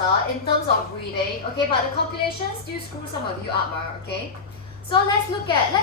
better in terms of reading, okay, but the calculations still screw some of you up, okay? So let's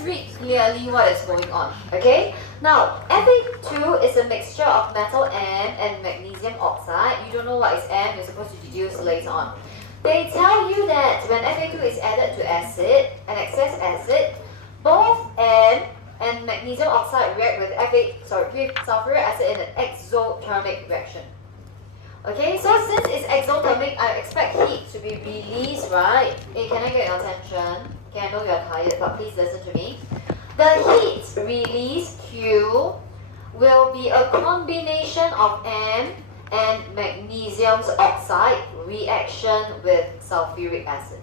read clearly what is going on, okay? Now, Fa2 is a mixture of metal M and magnesium oxide. You don't know what is M, you're supposed to deduce later on. They tell you that when Fa2 is added to acid, an excess acid, both M and magnesium oxide react with with sulfuric acid in an exothermic reaction. Okay, so since it's exothermic, I expect heat to be released, right? Hey, can I get your attention? Okay, I know you're tired, but please listen to me. The heat released Q will be a combination of M and magnesium oxide reaction with sulfuric acid.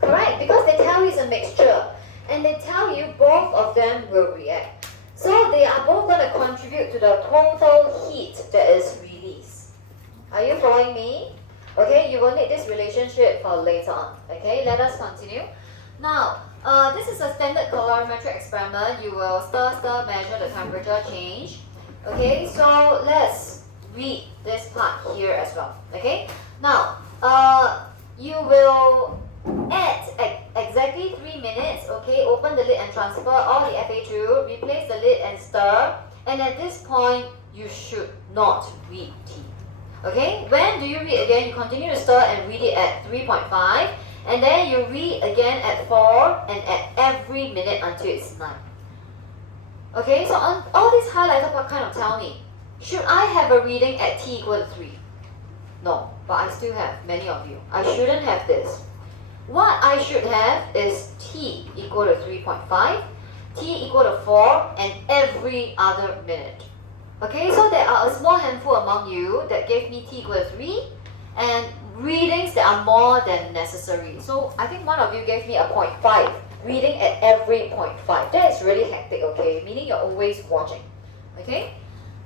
Correct? Because they tell you it's a mixture, and they tell you both of them will react. So they are both going to contribute to the total heat that is released. Are you following me? Okay, you will need this relationship for later on. Okay, let us continue. Now, this is a standard calorimetric experiment. You will stir, measure the temperature change. Okay, so let's read this part here as well. Okay, now, you will at exactly 3 minutes, okay, open the lid and transfer all the Fa2, replace the lid and stir, and at this point, you should not read T. Okay, when do you read again? You continue to stir and read it at 3.5, and then you read again at 4 and at every minute until it's 9. Okay, so on all these highlighted part kind of tell me, should I have a reading at T equal to 3? No, but I still have, many of you. I shouldn't have this. What I should have is T equal to 3.5, T equal to 4, and every other minute. Okay, so there are a small handful among you that gave me T equal to 3 and readings that are more than necessary. So I think one of you gave me a 0.5, reading at every 0.5. That is really hectic, okay? Meaning you're always watching. Okay?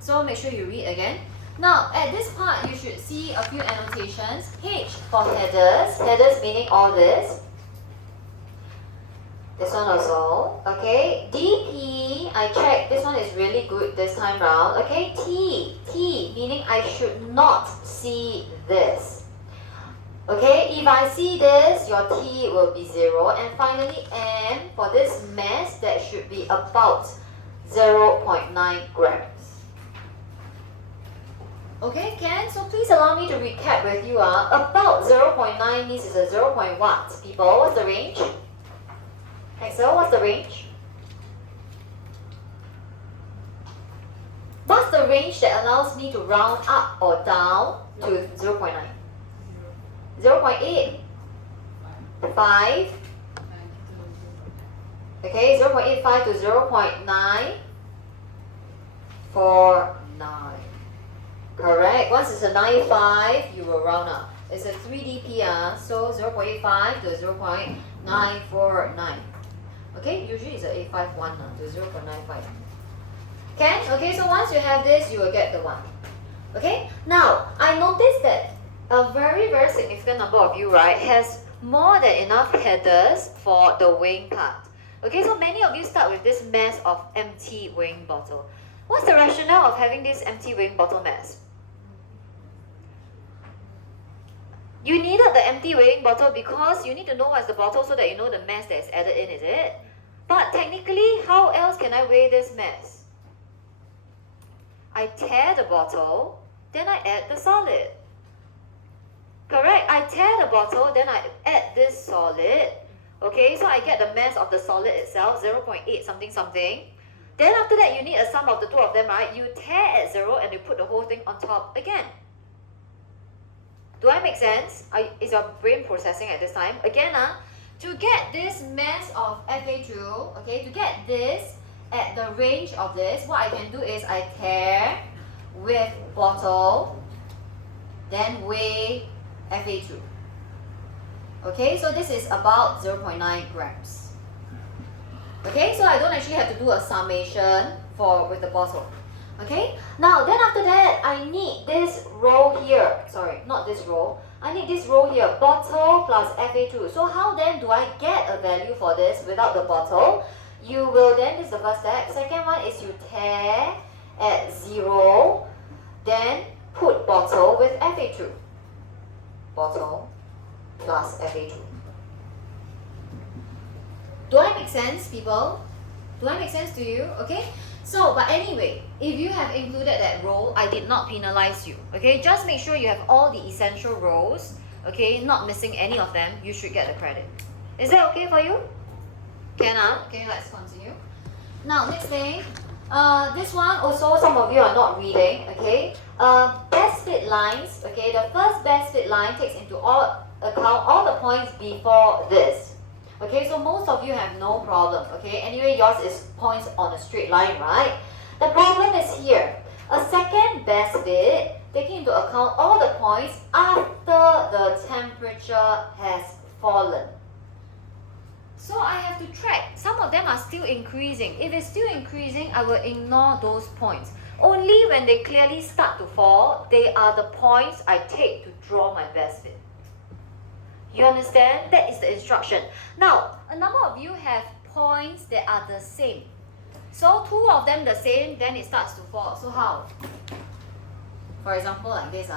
So make sure you read again. Now, at this part, you should see a few annotations. H for headers. Headers meaning all this. This one also. Okay. DP, I checked. This one is really good this time round. Okay. T meaning I should not see this. Okay. If I see this, your T will be 0. And finally, M for this mass, that should be about 0.9 grams. Okay, Ken, so please allow me to recap with you. About 0.9 means it's a 0.1. People, what's the range? Excel, what's the range? What's the range that allows me to round up or down to 0.9? 0.8? 5? Okay, 0.85 to 0.949. Correct. Once it's a 95, you will round up. It's a 3dP, so 0.85 to 0.949. Okay, usually it's a 851 to 0.95. Okay? Okay, so once you have this, you will get the 1. Okay? Now, I noticed that a very, very significant number of you, right, has more than enough headers for the weighing part. Okay, so many of you start with this mass of empty weighing bottle. What's the rationale of having this empty weighing bottle mass? You needed the empty weighing bottle because you need to know what's the bottle so that you know the mass that is added in, is it? But technically, how else can I weigh this mass? I tear the bottle, then I add the solid. Correct? I tear the bottle, then I add this solid. Okay, so I get the mass of the solid itself, 0.8 something something. Then after that, you need a sum of the two of them, right? You tear at 0 and you put the whole thing on top again. Do I make sense? Is your brain processing at this time? Again, to get this mass of Fa2, okay, to get this at the range of this, what I can do is I tear with bottle, then weigh Fa2. Okay, so this is about 0.9 grams. Okay, so I don't actually have to do a summation with the bottle. Okay, now then after that, I need this row here. Sorry, not this row. I need this row here, bottle plus Fa2. So how then do I get a value for this without the bottle? You will then, this is the first step. Second one is you tear at 0, then put bottle with Fa2. bottle plus Fa2. Do I make sense, people? Do I make sense to you? Okay? So, but anyway, if you have included that row, I did not penalize you. Okay? Just make sure you have all the essential rows. Okay? Not missing any of them. You should get the credit. Is that okay for you? Can I? Okay, let's continue. Now, next thing. This one also some of you are not reading. Okay? Best fit lines. Okay? The first best fit line takes into account all the points before this. Okay, so most of you have no problem. Okay, anyway, yours is points on a straight line, right? The problem is here. A second best fit, taking into account all the points after the temperature has fallen. So I have to track. Some of them are still increasing. If it's still increasing, I will ignore those points. Only when they clearly start to fall, they are the points I take to draw my best fit. You understand? That is the instruction. Now, a number of you have points that are the same. So, two of them the same, then it starts to fall. So how? For example, like this.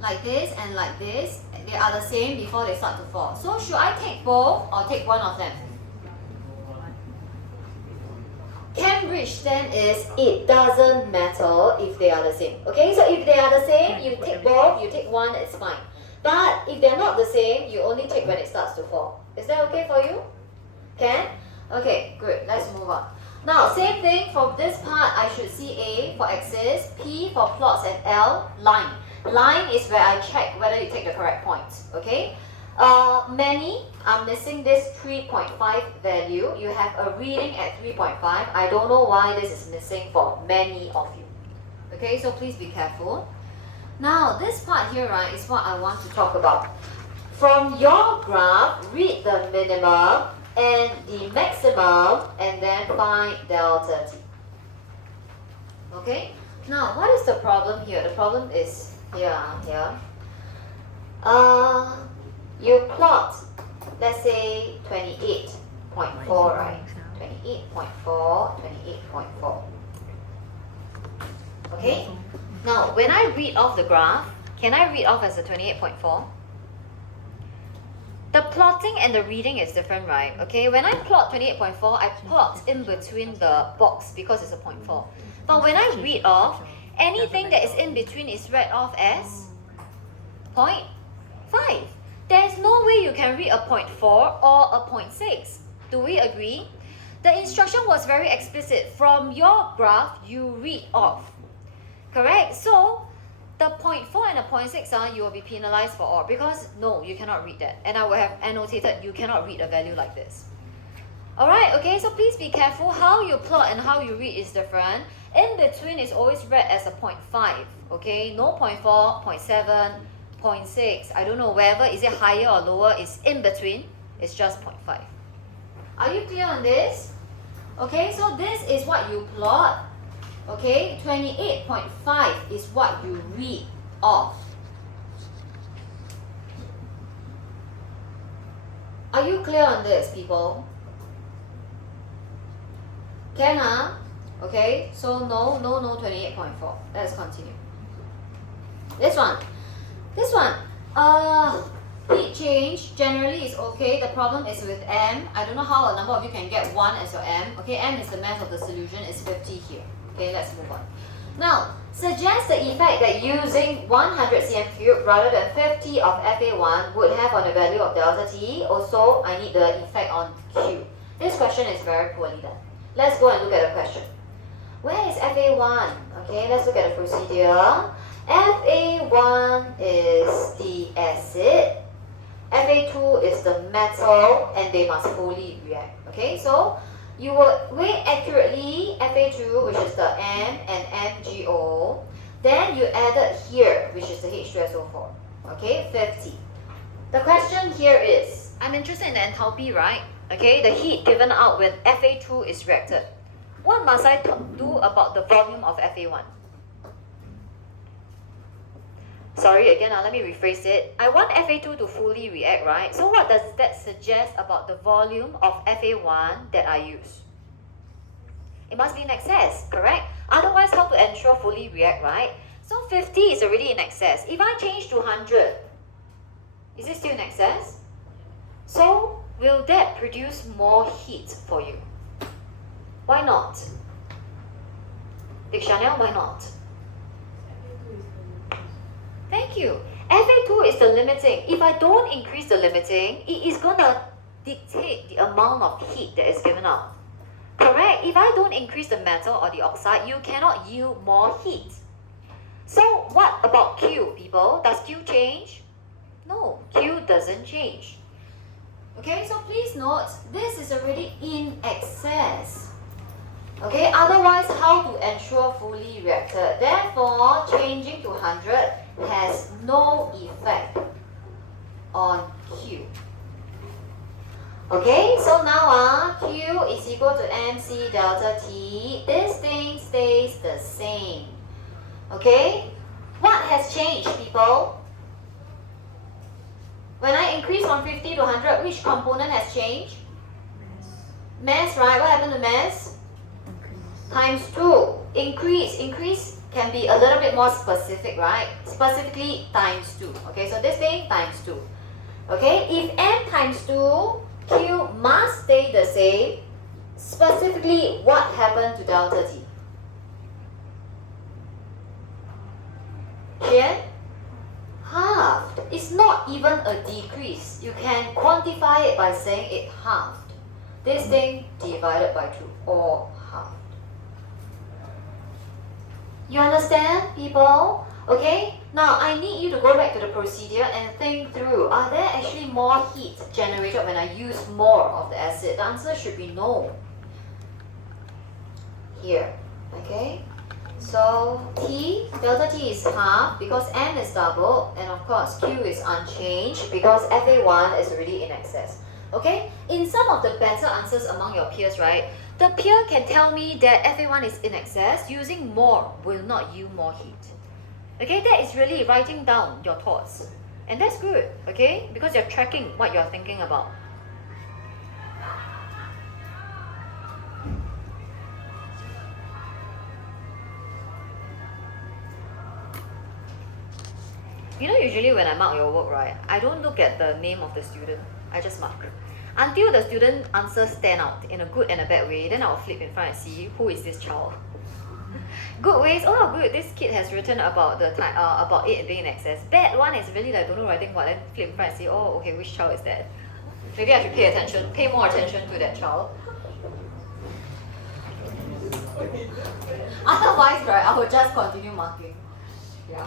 Like this and like this. They are the same before they start to fall. So, should I take both or take one of them? Cambridge then is it doesn't matter if they are the same. Okay, so if they are the same, you take both, you take one, it's fine. But if they're not the same, you only take when it starts to fall. Is that okay for you? Can? Okay, good. Let's move on. Now, same thing for this part, I should see A for axis, P for plots, and L, line. Line is where I check whether you take the correct points. Okay? Many are missing this 3.5 value. You have a reading at 3.5. I don't know why this is missing for many of you. Okay, so please be careful. Now, this part here, right, is what I want to talk about. From your graph, read the minimum and the maximum, and then find delta T. Okay? Now, what is the problem here? The problem is here. You plot, let's say 28.4, right? 28.4, 28.4. Okay? Now, when I read off the graph, can I read off as a 28.4? The plotting and the reading is different, right? Okay, when I plot 28.4, I plot in between the box because it's a 0.4. But when I read off, anything that is in between is read off as 0.5. There's no way you can read a 0.4 or a 0.6. Do we agree? The instruction was very explicit. From your graph, you read off. Correct? So, the 0.4 and the 0.6 you will be penalized for all because no, you cannot read that. And I will have annotated you cannot read a value like this. Alright, okay, so please be careful. How you plot and how you read is different. In between is always read as a 0.5. Okay, no 0.4, 0.7, 0.6. I don't know whether is it higher or lower. It's in between. It's just 0.5. Are you clear on this? Okay, so this is what you plot. Okay, 28.5 is what you read off. Are you clear on this, people? Can Okay, so no 28.4. Let's continue. This one. Heat change generally is okay. The problem is with M. I don't know how a number of you can get 1 as your M. Okay, M is the mass of the solution. It's 50 here. Okay, let's move on. Now, suggest the effect that using 100 cm cubed rather than 50 of Fa1 would have on the value of delta T. Also, I need the effect on Q. This question is very poorly done. Let's go and look at the question. Where is Fa1? Okay, let's look at the procedure. Fa1 is the acid. Fa2 is the metal, and they must fully react. Okay, so you will weigh accurately Fa2, which is the M and MgO. Then you added here, which is the H2SO4. Okay, 50. The question here is, I'm interested in the enthalpy, right? Okay, the heat given out when Fa2 is reacted. What must I do about the volume of Fa1? Sorry, again, let me rephrase it. I want Fa2 to fully react, right? So what does that suggest about the volume of Fa1 that I use? It must be in excess, correct? Otherwise, how to ensure fully react, right? So 50 is already in excess. If I change to 100, Is it still in excess? So, will that produce more heat for you? Why not? Dick Chanel, why not? Thank you. Fa2 is the limiting. If I don't increase the limiting, it is going to dictate the amount of heat that is given out. Correct? If I don't increase the metal or the oxide, you cannot yield more heat. So what about Q, people? Does Q change? No, Q doesn't change. Okay, so please note, this is already in excess. Okay, otherwise how to ensure fully reacted? Therefore, changing to 100 has no effect on Q. Okay, so now Q is equal to mc delta T. This thing stays the same. Okay, what has changed, people? When I increase from 50 to 100, which component has changed? Mass, right? What happened to mass? Times 2. Increase can be a little bit more specific, right? Specifically times 2. Okay, so this thing times 2. Okay, if m times 2, Q must stay the same. Specifically, what happened to delta T? Here, halved. It's not even a decrease. You can quantify it by saying it halved. This thing divided by 2 or halved. You understand, people? Okay? Now, I need you to go back to the procedure and think through. Are there actually more heat generated when I use more of the acid? The answer should be no. Here. Okay? So, delta T is half because M is double, and of course Q is unchanged because FA1 is already in excess. Okay? In some of the better answers among your peers, right, the peer can tell me that FA1 is in excess, using more will not yield more heat. Okay, that is really writing down your thoughts. And that's good, okay? Because you're tracking what you're thinking about. You know, usually when I mark your work, right, I don't look at the name of the student. I just mark. Until the student answers stand out in a good and a bad way, then I'll flip in front and see who is this child. Good ways, oh good, this kid has written about the time, about it being in excess. Bad one is really like don't know writing what, then flip in front and see, oh okay, which child is that? Maybe I should pay more attention to that child. Otherwise, right, I will just continue marking. Yeah.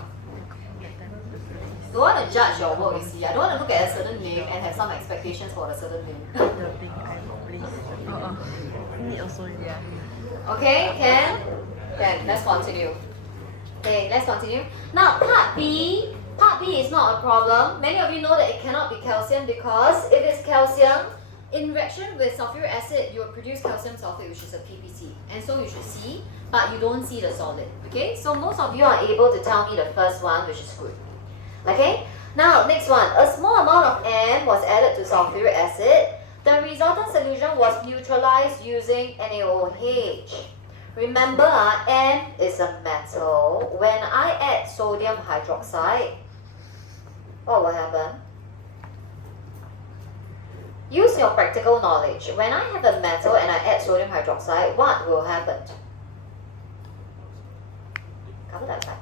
Don't want to judge your work, you see. I don't want to look at a certain name and have some expectations for a certain name. Okay, can? Let's continue. Okay, let's continue. Now, part B. Part B is not a problem. Many of you know that it cannot be calcium because if it's calcium, in reaction with sulfuric acid, you will produce calcium sulfate, which is a PPT. And so you should see, but you don't see the solid. Okay, so most of you are able to tell me the first one, which is good. Okay, now next one. A small amount of M was added to sulfuric acid. The resultant solution was neutralized using NaOH. Remember, M is a metal. When I add sodium hydroxide, what will happen? Use your practical knowledge. When I have a metal and I add sodium hydroxide, what will happen? Cover that side.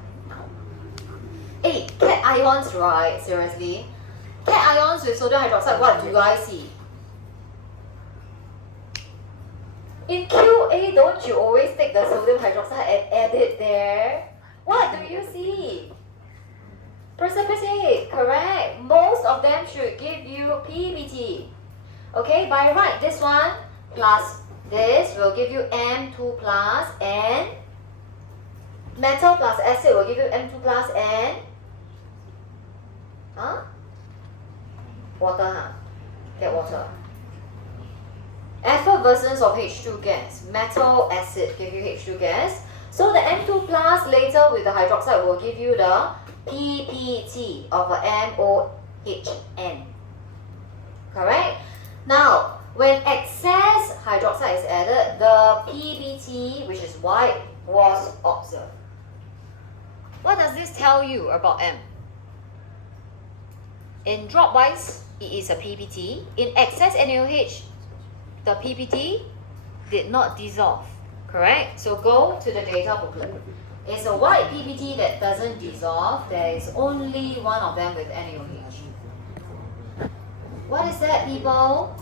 Hey, cat ions, right? Seriously? Cat ions with sodium hydroxide, what do I see? In QA, don't you always take the sodium hydroxide and add it there? What do you see? Precipitate, correct. Most of them should give you PBT. Okay, by right, this one plus this will give you M2 plus and metal plus acid will give you M2 plus and water, get water. Effervescence of H2 gas, metal acid give you H2 gas. So the M2 plus later with the hydroxide will give you the PPT of a MOHN. Correct? Now, when excess hydroxide is added, the PBT, which is white, was observed. What does this tell you about M? In dropwise, it is a PPT. In excess NaOH, the PPT did not dissolve, correct? So go to the data booklet. It's a white PPT that doesn't dissolve. There is only one of them with NaOH. What is that, people?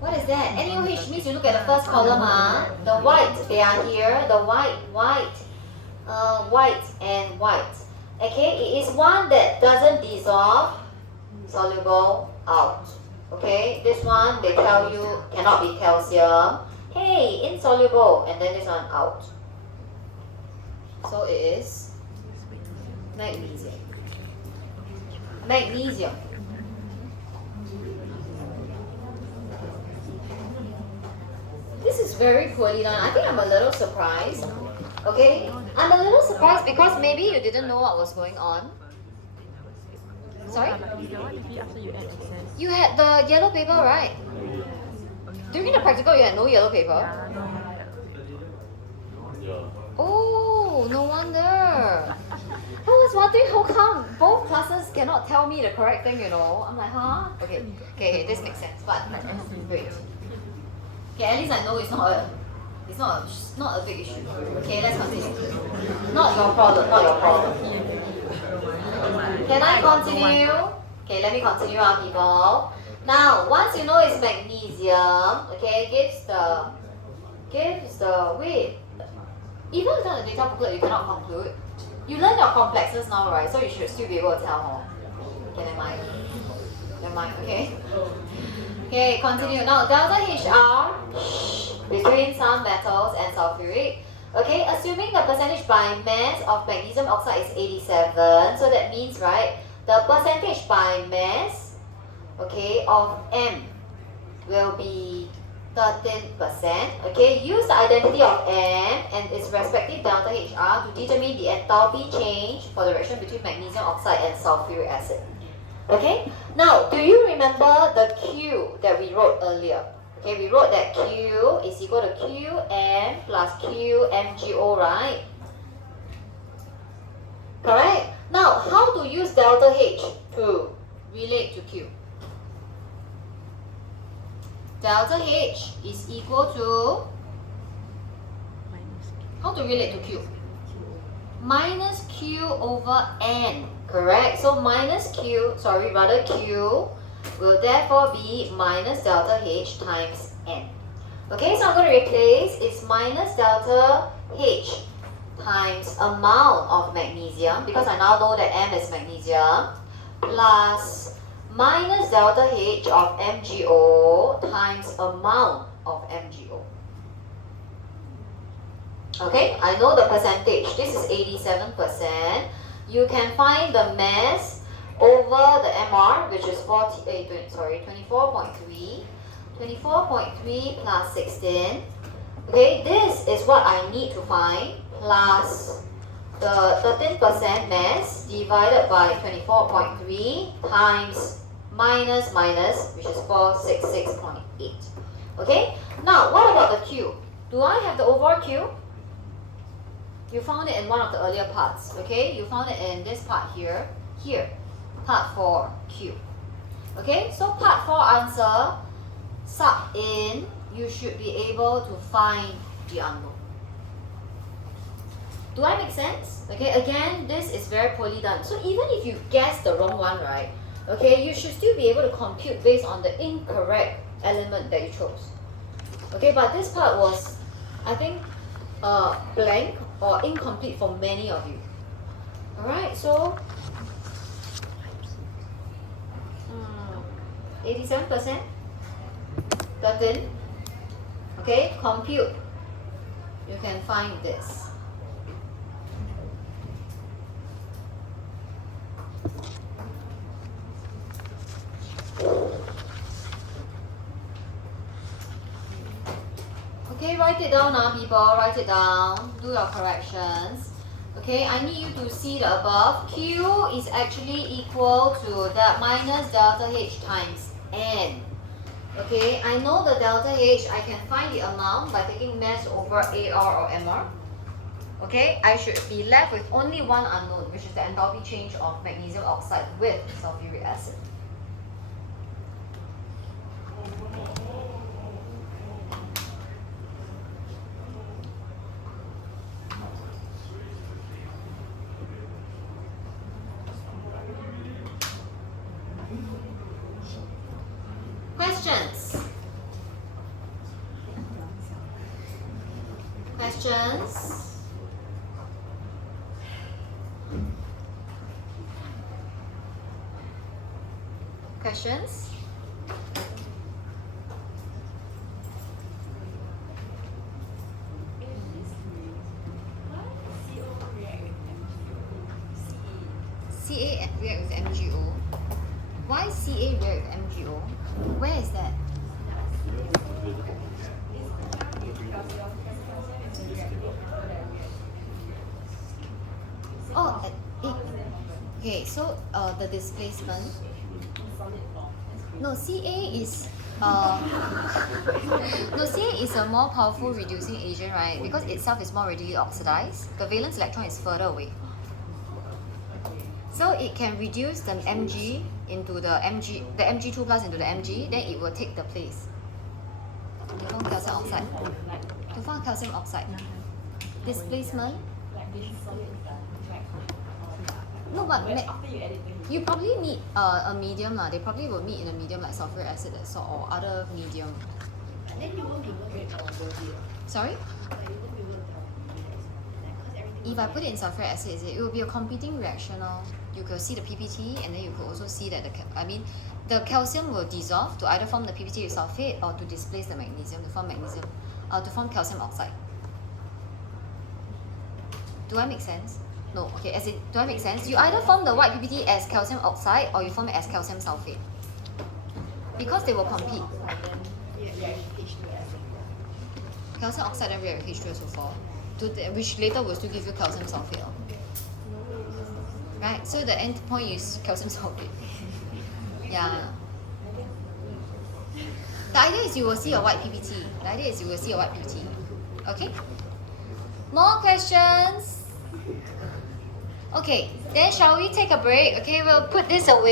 What is that? NaOH means you look at the first column, the white, they are here, the white, white and white. Okay, it is one that doesn't dissolve, soluble, out. Okay, this one they tell you cannot be calcium. Hey, insoluble, and then this one out. So it is magnesium. Magnesium. This is very poorly done. I think I'm a little surprised. Okay, I'm a little surprised because maybe you didn't know what was going on. Sorry? You had the yellow paper, right? During the practical, you had no yellow paper? Oh, no wonder. I was wondering how come both classes cannot tell me the correct thing, you know. I'm like, huh? Okay, this makes sense, but wait. Okay, at least I know it's not a big issue. Okay, let's continue. Not your problem. Can I continue? Okay, let me continue people. Now, once you know it's magnesium, okay, gives the wait. Even without the data booklet, you cannot conclude. You learn your complexes now, right? So you should still be able to tell more. Okay, never mind, okay? Okay, continue. Now, delta HR between some metals and sulfuric. Okay, assuming the percentage by mass of magnesium oxide is 87, so that means, right, the percentage by mass, okay, of M will be 13%. Okay, use the identity of M and its respective delta HR to determine the enthalpy change for the reaction between magnesium oxide and sulfuric acid. Okay, now do you remember the Q that we wrote earlier? Okay, we wrote that Q is equal to Qm plus Qmgo, right? Correct? Now, how to use delta H to relate to Q? Delta H is equal to, how to relate to Q? Minus Q over N, correct? So Q will therefore be minus delta H times N. Okay, so I'm going to replace it's minus delta H times amount of magnesium, because I now know that M is magnesium, plus minus delta H of MgO times amount of MgO. Okay, I know the percentage. This is 87%. You can find the mass over the MR, which is 24.3. 24.3 plus 16. Okay, this is what I need to find, plus the 13% mass divided by 24.3 times minus, which is 466.8. Okay, now what about the Q? Do I have the overall Q? You found it in one of the earlier parts. Okay, you found it in this part here, part 4 Q. Okay, so part 4 answer, sub in, you should be able to find the unknown. Do I make sense? Okay, again, this is very poorly done. So even if you guess the wrong one, right, okay, you should still be able to compute based on the incorrect element that you chose. Okay, but this part was, I think, blank or incomplete for many of you. Alright, so 87%, 13. Okay, compute. You can find this. Okay, write it down now, people. Write it down. Do your corrections. Okay, I need you to see the above. Q is actually equal to that minus delta H times N. Okay, I know the delta H. I can find the amount by taking mass over AR or MR. Okay, I should be left with only one unknown, which is the enthalpy change of magnesium oxide with sulfuric acid. Questions? Questions? Questions? CA react with MgO. Why CA react with MgO? Where is that? Oh, okay. So the displacement. No, CA is no, CA is a more powerful reducing agent, right? Because itself is more readily oxidized. The valence electron is further away. So it can reduce the Mg into the Mg2 plus into the Mg, then it will take the place to form calcium oxide. To form calcium oxide. Displacement. No, but you probably need a medium lah. They probably will meet in a medium like sulfuric acid or other medium. Then you won't be worried about dirty. Sorry? If I put it in sulfuric acid, it will be a competing reaction now. You could see the PPT, and then you could also see that the calcium will dissolve to either form the PPT with sulfate or to displace the magnesium to form calcium oxide. Do I make sense? No. Okay. Do I make sense? You either form the white PPT as calcium oxide or you form it as calcium sulfate, because they will compete. Calcium oxide then react with H2SO4, which later will still give you calcium sulfate. Right? So the end point is calcium sulfate. Yeah. The idea is you will see a white PPT. Okay? More questions? Okay, then shall we take a break? Okay, we'll put this away.